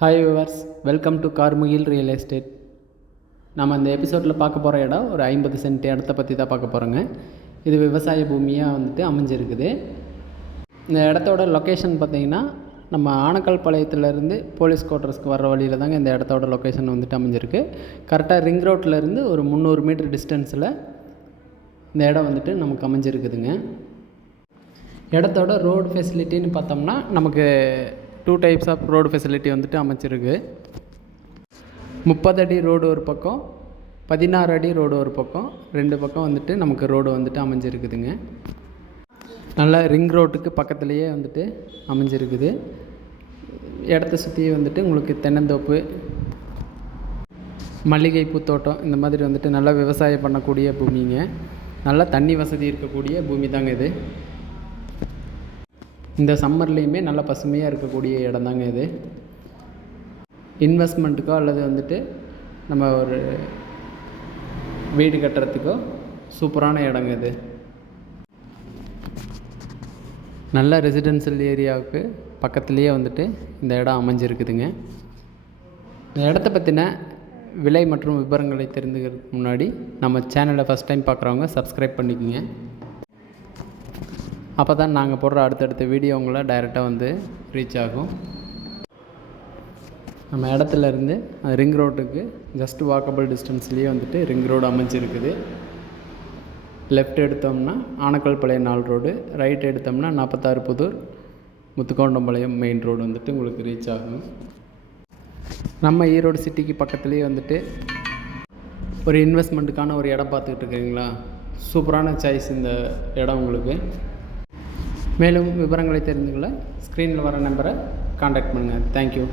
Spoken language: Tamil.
Hi viewers, welcome to Karmugil real estate. நம்ம இந்த எபிசோடில் பார்க்க போகிற இடம் ஒரு 50 சென்ட் இடத்த பற்றி தான் பார்க்க போகிறோங்க. இது விவசாய பூமியாக அமைஞ்சிருக்குது. இந்த இடத்தோட லொக்கேஷன் பார்த்திங்கன்னா நம்ம ஆனக்கல் பாளையத்துலேருந்து போலீஸ் குவார்ட்டர்ஸ்க்கு வர வழியில் தாங்க இந்த இடத்தோட லொக்கேஷன் அமைஞ்சிருக்கு. கரெக்டாக ரிங் ரோட்லேருந்து ஒரு 300 மீட்டர் டிஸ்டன்ஸில் இந்த இடம் நமக்கு அமைஞ்சிருக்குதுங்க. இடத்தோட ரோடு ஃபெசிலிட்டின்னு பார்த்தோம்னா நமக்கு 2 டைப்ஸ் ஆஃப் ரோடு ஃபெசிலிட்டி அமைச்சிருக்கு. 30 அடி ரோடு ஒரு பக்கம், 16 அடி ரோடு ஒரு பக்கம், 2 பக்கம் நமக்கு ரோடு அமைஞ்சிருக்குதுங்க. நல்லா ரிங் ரோட்டுக்கு பக்கத்துலேயே அமைஞ்சிருக்குது. இடத்த சுற்றி உங்களுக்கு தென்னந்தோப்பு, மல்லிகைப்பூ தோட்டம் இந்த மாதிரி நல்லா விவசாயம் பண்ணக்கூடிய பூமிங்க. நல்லா தண்ணி வசதி இருக்கக்கூடிய பூமி தாங்க இது. இந்த சம்மர்லேயுமே நல்லா பசுமையாக இருக்கக்கூடிய இடம் தாங்க இது. இன்வெஸ்ட்மெண்ட்டுக்கோ அல்லது நம்ம ஒரு வீடு கட்டுறதுக்கோ சூப்பரான இடங்க இது. நல்ல ரெசிடென்ஷியல் ஏரியாவுக்கு பக்கத்துலேயே இந்த இடம் அமைஞ்சிருக்குதுங்க. இந்த இடத்த பற்றின விலை மற்றும் விவரங்களை தெரிந்துக்கிறதுக்கு முன்னாடி நம்ம சேனலை ஃபஸ்ட் டைம் பார்க்குறவங்க சப்ஸ்கிரைப் பண்ணிக்கோங்க. அப்போ தான் நாங்கள் போடுற அடுத்தடுத்த வீடியோ உங்களை டைரெக்டாக ரீச் ஆகும். நம்ம இடத்துலேருந்து ரிங் ரோட்டுக்கு ஜஸ்ட் வாக்கபிள் டிஸ்டன்ஸ்லேயே ரிங் ரோடு அமைஞ்சிருக்குது. லெஃப்ட் எடுத்தோம்னா ஆனக்கல் பாளையம் 4 ரோடு, ரைட் எடுத்தோம்னா 46 புதூர் முத்துக்கோண்டம்பாளையம் மெயின் ரோடு உங்களுக்கு ரீச் ஆகும். நம்ம ஈரோடு சிட்டிக்கு பக்கத்துலேயே ஒரு இன்வெஸ்ட்மெண்ட்டுக்கான ஒரு இடம் பார்த்துக்கிட்டு இருக்கிறீங்களா? சூப்பரான சாய்ஸ் இந்த இடம் உங்களுக்கு. மேலும் விவரங்களை தெரிந்து கொள்ள ஸ்க்ரீனில் வர நம்பரை காண்டாக்ட் பண்ணுங்கள். தேங்க்யூ.